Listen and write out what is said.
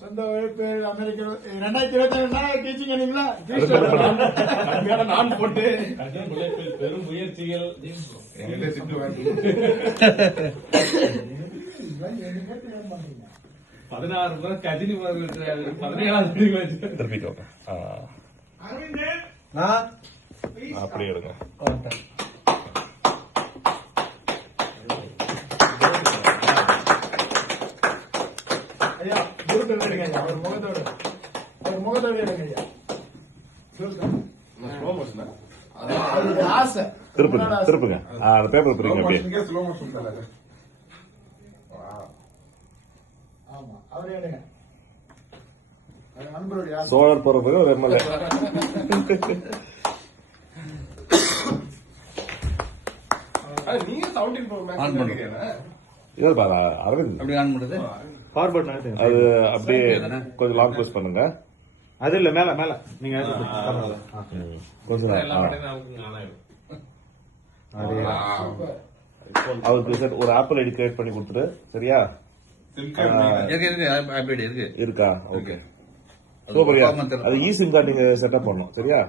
சொந்த உழைப்பு America 2027 teaching அனிங்களா நான் போட்டு பெரும் முயற்சிகள் 16 முறை கஜினி 17 திருப்பிட்டு அப்படியே எடுங்க. ஐயா எடுங்க ஐயா ஒரு முகத்தோட எடுங்க ஐயா ஆசை திருப்புங்க அந்த பேப்பர் பிரிங்க அப்படியே. ஆமா அவரே எடுங்க. நண்பருடைய சோழர் போற ஒரு எம்எல்ஏ அரவிந்த் அது அப்படியே கொஞ்சம் லாங் ப்ரெஸ் பண்ணுங்க. அது இல்ல மேல மேல நீங்க கொஞ்சம் அவருக்கு ஒரு ஆப்பிள் ஐடி கிரியேட் பண்ணி கொடுத்துரு. சரியா? இருக்கா? ஓகே. அது இ சிம் கார்டு நீங்க செட்டப் பண்ணணும். சரியா?